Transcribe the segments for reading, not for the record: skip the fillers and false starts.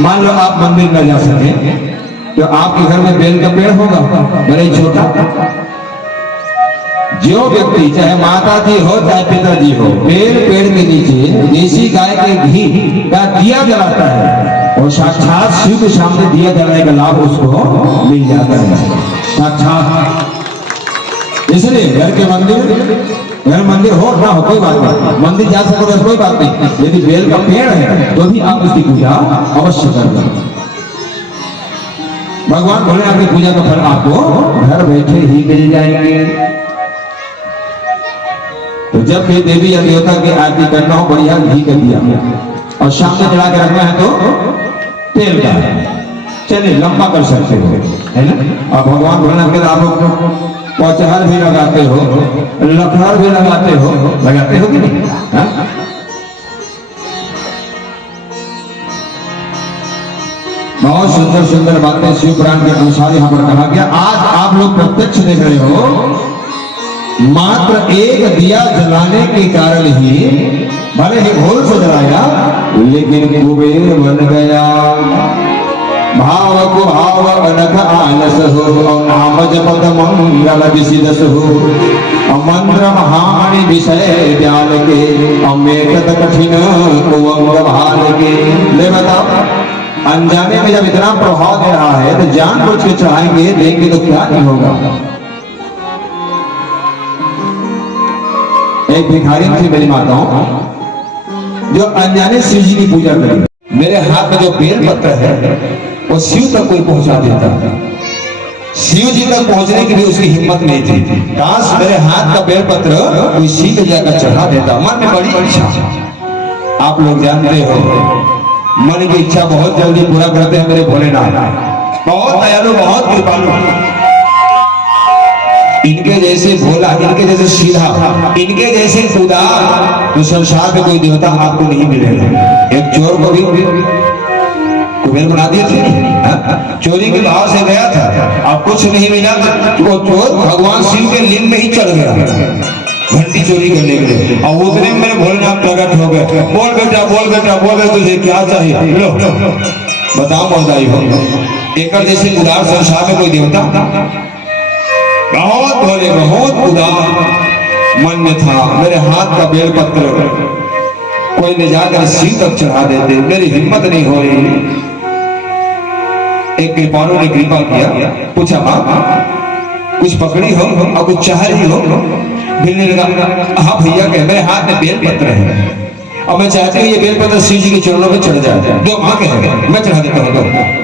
मान लो आप मंदिर न जा सके तो आपके घर में बेल का पेड़ होगा, बड़े छोटा। जो व्यक्ति चाहे माता जी हो चाहे पिताजी हो, बेल पेड़ के नीचे देसी गाय के घी का दिया जलाता है और साक्षात शिव के सामने दिया जलाने का लाभ उसको मिल जाता है साक्षात। इसलिए घर मंदिर हो ना हो कोई बात नहीं, मंदिर जा सको तो कोई बात नहीं, यदि बेल का पेड़ है तो भी आप उसकी पूजा अवश्य करें। भगवान भोलेनाथ की पूजा का फल आपको घर बैठे ही मिल जाएंगे। तो जब भी देवी या देवता की आरती करना हो, बढ़िया घी कर दिया और सामने चढ़ा के रखना है तो तेल का, चलिए लंबा कर सकते हो, है ना। और भगवान भोलेनाथ के आप पौचहर भी लगाते हो, लखहर भी लगाते हो कि नहीं? हा? बहुत सुंदर सुंदर बातें शिव पुराण के अनुसार यहाँ पर कहा गया। आज आप लोग प्रत्यक्ष देख रहे हो, मात्र एक दिया जलाने के कारण ही, भले ही घोल से जलाया लेकिन कुबेर बन गया। भाव को भाव अनख आलस हो, नाम जपत मंगल विसिदस हो। मंत्र महामणि विषय ज्ञान के, अमेकत कठिन कुवंग भाल के। ले बताओ, अनजाने में जब इतना प्रभाव दे रहा है तो जानबूझ के चढ़ाएंगे, देंगे तो क्या नहीं होगा। एक भिखारी थी मेरी माताओं, जो अनजाने शिव जी की पूजा करी। मेरे हाथ में जो बेल पत्र है वो शिव तक कोई पहुंचा देता, शिव जी तक पहुंचने की भी उसकी हिम्मत नहीं थी। काश मेरे हाथ का बेल पत्र कोई शिव को जाकर चढ़ा देता। मन में बड़ी इच्छा, आप लोग जानते हो, मन की इच्छा बहुत जल्दी पूरा करते हैं मेरे भोलेनाथ। बहुत दयालु, बहुत कृपालु, इनके जैसे भोला, इनके जैसे सीधा, इनके जैसे उदार तो संसार में कोई देवता आपको नहीं मिलेगा। एक चोर को भी कुबेर बना दिए थे, चोरी के भाव से गया था, अब कुछ नहीं मिला तो वो चोर भगवान शिव के लिंग में ही चढ़ गया घंटी चोरी करने के लिए। और उतने में भोलेनाथ प्रकट हो गए। बोल बेटा, बोल बेटा, बोल, तुझे क्या चाहिए? लो बताओ मौदाई हो। एक जैसे उदार संसार में कोई देवता, बहुत भोले, बहुत उदार मन में था। मेरे हाथ का बेल पत्र कोई ले जाकर शिव तक चढ़ा देते, मेरी हिम्मत नहीं हो रही। एक कृपालु ने कृपा किया, पूछा माँ कुछ पकड़ी हो और कुछ चाह रही हो? मिलने लगा, हाँ भैया कह, मेरे हाथ में बेल पत्र है और मैं चाहती हूँ ये बेल पत्र शिव जी के चरणों में चढ़ जाए। जो माँ कहे मैं चढ़ा देता हूँ।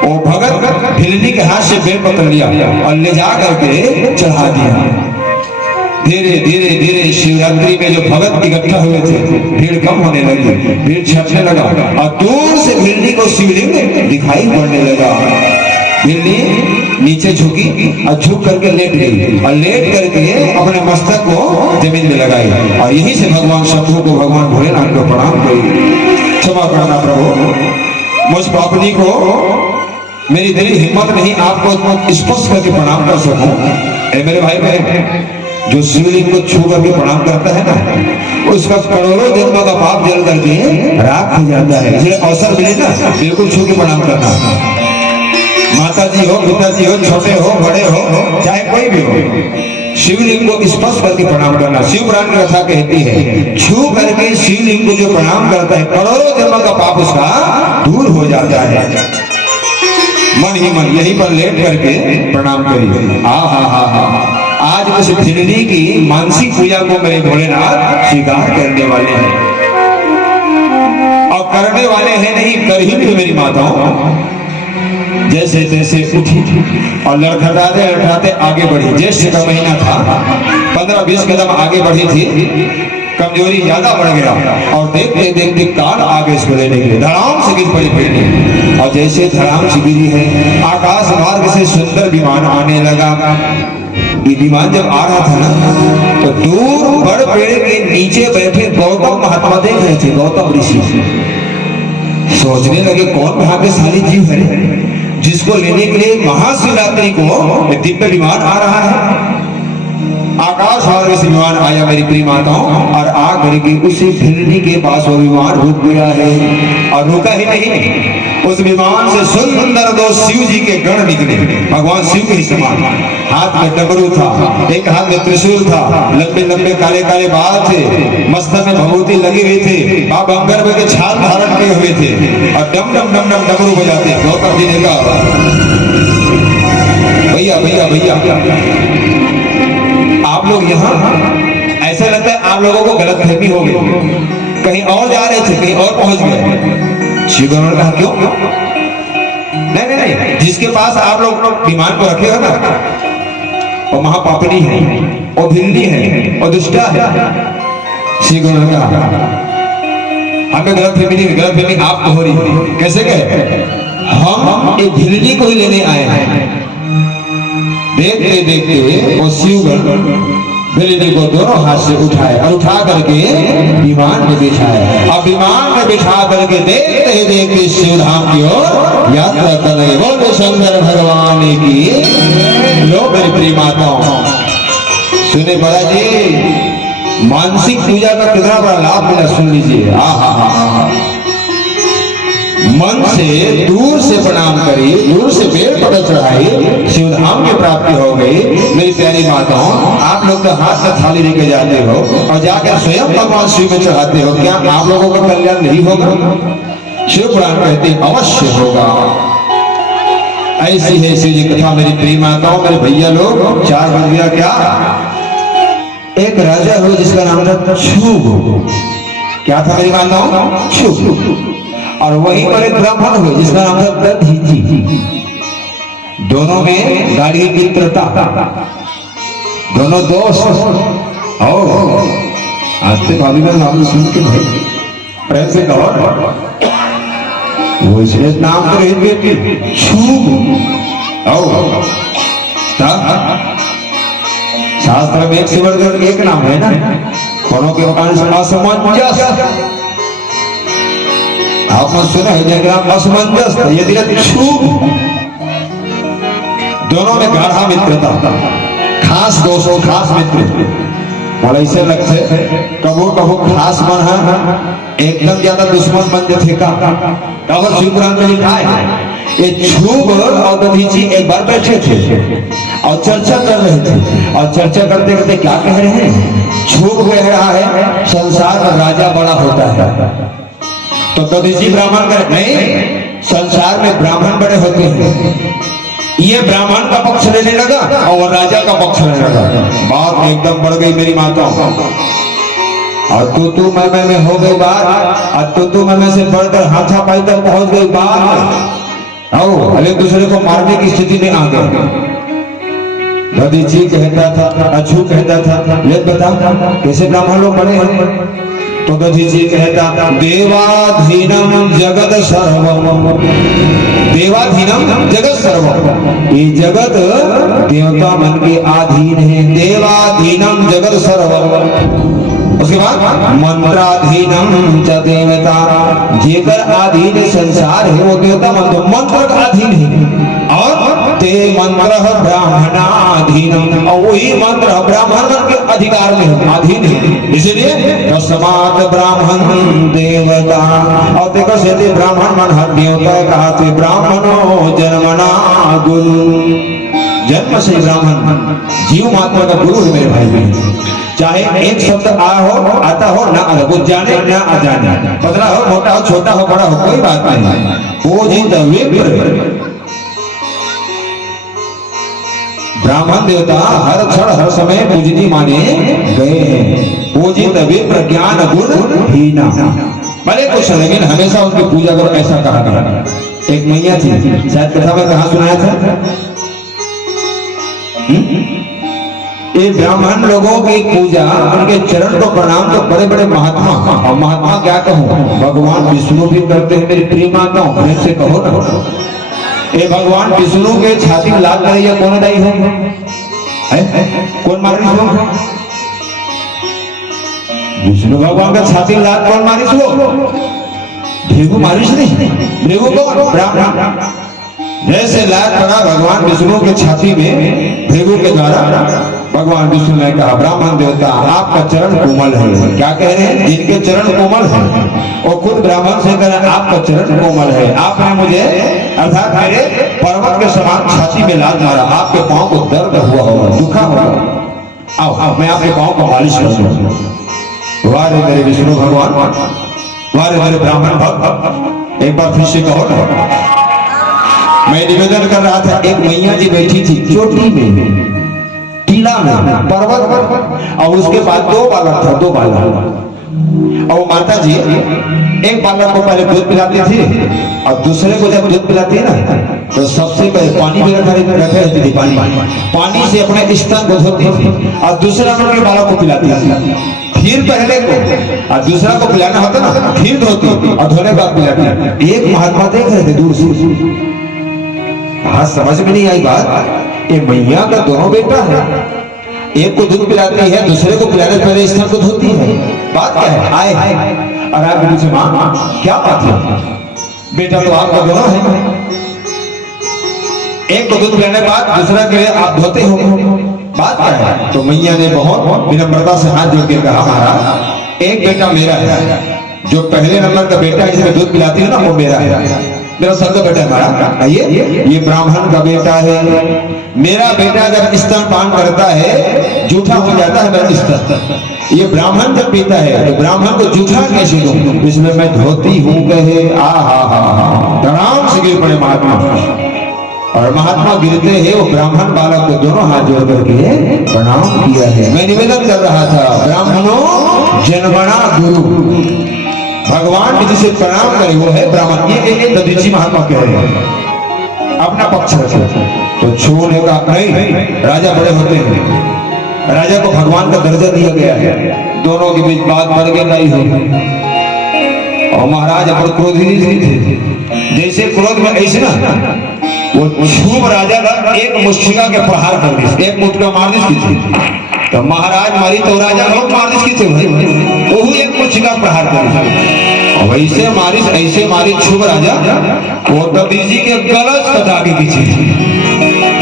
वो भगत भिलनी के हाथ से बेल पत्र लिया और ले जा करके चढ़ा दिया। धीरे धीरे धीरे शिवरात्रि में जो भगत इकट्ठा हुए थे, भीड़ कम होने लगी, भीड़ छटने लगा और दूर से भिलनी को शिवलिंग दिखाई पड़ने लगा। भिलनी नीचे झुकी और झुक करके लेट गई और लेट करके अपने मस्तक को जमीन में लगाई और यहीं से भगवान शंभू को, भगवान भोलेनाथ को प्रणाम करी। क्षमा करना प्रभु, मुझ पापनी को मेरी दिली हिम्मत नहीं आपको स्पर्श करके प्रणाम कर सकूं। मेरे भाई बहन, जो शिवलिंग को छू करके प्रणाम करता है ना, उसका करोड़ों जन्मों का पाप जल करके राख हो जाता है। इसलिए अवसर मिले ना, बिल्कुल छू के प्रणाम करना। माता जी हो, पिताजी हो, छोटे हो, बड़े हो, चाहे कोई भी हो, शिवलिंग को स्पर्श करके प्रणाम करना। शिव पुराण की कथा कहती है, छू करके शिवलिंग को जो प्रणाम करता है, करोड़ों जन्मों का पाप उसका दूर हो जाता है। मन ही मन यहीं पर लेट करके प्रणाम करिए। हा। आज उस भिलनी की मानसिक पूजा को मेरे भोलेनाथ स्वीकार करने वाले हैं और करने वाले हैं नहीं, कर ही भी मेरी माताओं जैसे तैसे उठी और लड़खड़ाते लड़खड़ाते आगे बढ़ी। ज्येष्ठ का महीना था, 15-20 कदम आगे बढ़ी थी, कमजोरी ज्यादा बढ़ गया और देखते देखते काल आगे इसको लेने के लिए धड़ाम से गिर पड़ी भिलनी। और जैसे धड़ाम से गिरी है, आकाश मार्ग से सुंदर विमान आने लगा। ये विमान जब आ रहा था ना, तो दूर बड़ पेड़ के नीचे बैठे गौतम महात्मा देख रहे थे। गौतम ऋषि सोचने लगे, कौन भाग्यशाली जीव है जिसको लेने के लिए महाशिवरात्रि को दिव्य विमान आ रहा है। आकाश मार्ग से विमान आया मेरी प्रिय माताओं, और आकर के उसी भिलनी के पास वो विमान रुक गया है। और रुका ही नहीं, उस विमान से सुंदर दो शिव जी के गण निकले, भगवान शिव के समान। हाथ में डमरू था, एक हाथ में त्रिशूल था, लंबे लंबे काले काले बाल थे, मस्तक में भभूति लगे हुए थे, बाबा अंबर के छाल धारण किए हुए थे और डम डम डम डम डमरू बजाते। गौतम जी ने कहा, भैया भैया भैया आप लोग यहाँ, ऐसा लगता है आप लोगों को गलत फहमी हो गई, कहीं और जा रहे थे, कहीं और पहुंच गए। शिव ने कहा क्यों? नहीं नहीं नहीं, जिसके पास आप लोग विमान को रखे हो ना, वो महापापनी है, वो भिंडी है, वो दुष्टा है। शिव ने कहा हमें गलत फहमी नहीं, गलत फहमी आपको हो रही है। कैसे कहे? हम एक भिंडी को ही लेने आए हैं। देखते देखते वो शिवगण भिंडी को दोनों हाथ से उठाए और उठा करके विमान में बिठाए। अब विमान में बिठा करके देखते ही देखते शिवधाम की ओर यात्रा कर रहे। बोलो शंकर भगवान की। लो मेरी प्रिय माताओं, सुने बड़ा जी, मानसिक पूजा का कितना बड़ा लाभ मिला, सुन लीजिए। मन से दूर से प्रणाम करी, दूर से बेल पत्र चढ़ाई, शिवधाम की प्राप्ति हो गई। मेरी प्यारी माताओं, आप लोग तो हाथ में थाली लेके जाते हो और जाकर स्वयं भगवान शिव में चढ़ाते हो, क्या आप लोगों का कल्याण नहीं होगा? शिव पुराण कहते अवश्य होगा। ऐसी है शिव जी कथा मेरी प्रिय माताओं, मेरे भैया लोग। 4 बज गया क्या? एक राजा हो जिसका नाम था छुब। क्या था मेरी माताओं? छुब। और वहीं पर एक ब्राह्मण हुए जिसका नाम था दधीचि। दोनों में गाढ़ी मित्रता, दोनों दोस्त। आज से भाभी का नाम सुन के भाई प्रेम से कहो, वो इसलिए नाम तो रही शास्त्र में एक से बढ़कर एक नाम है ना, कोनो के मकान से असमंजस। आपने सुना है जगह असमंजस, यदि दोनों में गाढ़ा मित्रता, खास दोस्तों, खास मित्र। और ऐसे लगते कबो कबो खास मन है, एकदम ज्यादा दुश्मन बन जाते का। और शिवपुराण में लिखा है ये छुब और दधीचि एक बार बैठे थे और चर्चा कर रहे थे, और चर्चा करते करते क्या कह रहे हैं? छुब कह रहा है संसार में राजा बड़ा होता है, तो दधीचि ब्राह्मण कर नहीं, संसार में ब्राह्मण बड़े होते हैं। ये ब्राह्मण का पक्ष लेने लगा और राजा का पक्ष लेने लगा। बात एकदम बढ़ गई मेरी माताओं, और तू मैं में हो गई बात, और तू मैं से बढ़कर हाथापाई तक पहुंच गई बात। एक दूसरे को मारने की स्थिति में आ गए। दधीचि कहता था, अछू कहता था, ये बता कैसे ब्राह्मण लोग बड़े हैं? तो दधीचि कहता देवाधीनम जगत सर्वम, देवाधीनम जगत सर्वम। ये जगत देवता मन के अधीन है। देवाधीनम जगत सर्वम। उसके बाद मंत्राधीनम च देवता, जेकर अधीन संसार है वो देवता मंत्र का अधीन है। और ते मंत्र ब्राह्मणाधीनम, और वही मंत्र ब्राह्मण के अधिकार में अधीन है। इसलिए तस्मात् ब्राह्मण देवता। और देखो से ब्राह्मण मन हर देवता कहा थे, ब्राह्मणो जन्मना गुरु। जन्म से ब्राह्मण जीव मात्रा का गुरु है मेरे भाई बहन। चाहे एक शब्द आता हो ना आता, कुछ जाने ना आ जाने, पतला हो मोटा हो छोटा हो बड़ा हो, कोई बात नहीं। पूजित विप्र, ब्राह्मण देवता हर क्षण हर समय पूजनी माने गए हैं। पूजित विप्र ज्ञान गुण हीना, भले कुछ लेकिन हमेशा उनकी पूजा करो, ऐसा कहा गया। एक मैया थी, शायद कथा में कहा सुनाया था, ये ब्राह्मण लोगों की पूजा, उनके चरण को प्रणाम तो बड़े बड़े महात्मा, और महात्मा क्या कहूँ, भगवान विष्णु भी करते हैं मेरी प्रिय माताओं, प्रेम से कहो ना। ये भगवान विष्णु के छाती में लात मारी कौन दाई है? कौन मारी? विष्णु भगवान का छाती में लात कौन मारी? भृगु मारिश नहीं, भृगु को ब्राह्मण जैसे लात पड़ा भगवान विष्णु के छाती में भृगु के द्वारा, भगवान विष्णु ने कहा ब्राह्मण देवता आपका चरण कोमल है। क्या कह रहे हैं? जिनके चरण कोमल है, और खुद ब्राह्मण से कह रहे हैं आपका चरण कोमल है। आपने मुझे अर्थात मेरे पर्वत के समान छाती में लात मारा, आपके पांव को दर्द हुआ होगा, दुखा होगा। आओ मैं आपके पांव को मालिश कर दूं। वाह रे मेरे विष्णु भगवान, वाह रे मेरे ब्राह्मण भक्त, एक बार फिर से कहो ना। मैं निवेदन कर रहा था, एक मैया जी बैठी थी चोटी में, टीला में, पर्वत पर, और उसके बाद दो बालक था, दो बालक। और माता जी एक बालक को पहले दूध पिलाती थी, और दूसरे को जब दूध पिलाती है ना तो सबसे पहले पानी में रखे रहती थी, पानी से अपने स्तन को धोती थी, और दूसरा नंबर के बालक को पिलाती थी। फिर पहले को और दूसरा को पिलाना होता ना, फिर धोती और धोने के बाद पिलाती। एक महात्मा देख रहे थे दूर से, हाँ समझ में नहीं आई बात। ये मैया का दोनों बेटा है, एक को दूध पिलाती है, दूसरे को पिलाने से पहले स्तन को धोती है। बात क्या है? आए और आप पूछे माँ क्या बात है? बेटा तो आपका दोनों है, एक को दूध पिलाने के बाद दूसरा के लिए आप धोते हो, बात क्या है? तो मैया ने बहुत विनम्रता से हाथ जोड़ के कहा महाराज एक बेटा मेरा है, जो पहले नंबर का बेटा है जिसमें दूध पिलाती है ना वो मेरा है, मेरा सबका बेटा है महाराज। ये ब्राह्मण का बेटा है। मेरा बेटा जब स्तनपान करता है जूठा हो जाता है मेरा स्तन, ये ब्राह्मण जब पीता है तो ब्राह्मण को जूठा कैसे दूं? इसमें मैं धोती हूँ कहे आराम से गिर पड़े महात्मा, और महात्मा गिरते हैं, वो ब्राह्मण बालक को दोनों हाथ जोड़ करके प्रणाम किया है। मैं निवेदन कर रहा था ब्राह्मणों जनगणा गुरु, भगवान जिसे प्रणाम करे वो है ब्राह्मण। ये दधीची महात्मा कह रहे हैं, अपना पक्ष रखे। तो छूने का नहीं, राजा बड़े होते हैं, राजा को भगवान का दर्जा दिया गया है, दोनों के बीच बात बढ़ के नहीं हो। और महाराज अपन क्रोधी थे, जैसे क्रोध में ऐसे ना वो छूम राजा का एक मुष्टिका के प्रहार कर दी, एक मुष्टिका मार दी थी। तो महाराज मारी तो राजा लोग मार दी थे भाई, वो एक मुष्टिका प्रहार कर दी। वैसे मारिस ऐसे मारी छुप राजा, वो दधीची के गला कटा के पीछे,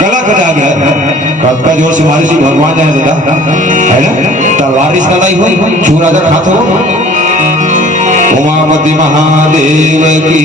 गला कटा गया। कब का जोर से मारिस भगवान जाने देता है ना, तलवार इस कलाई हुई, छू राजा खाते हो। उमापति महादेव की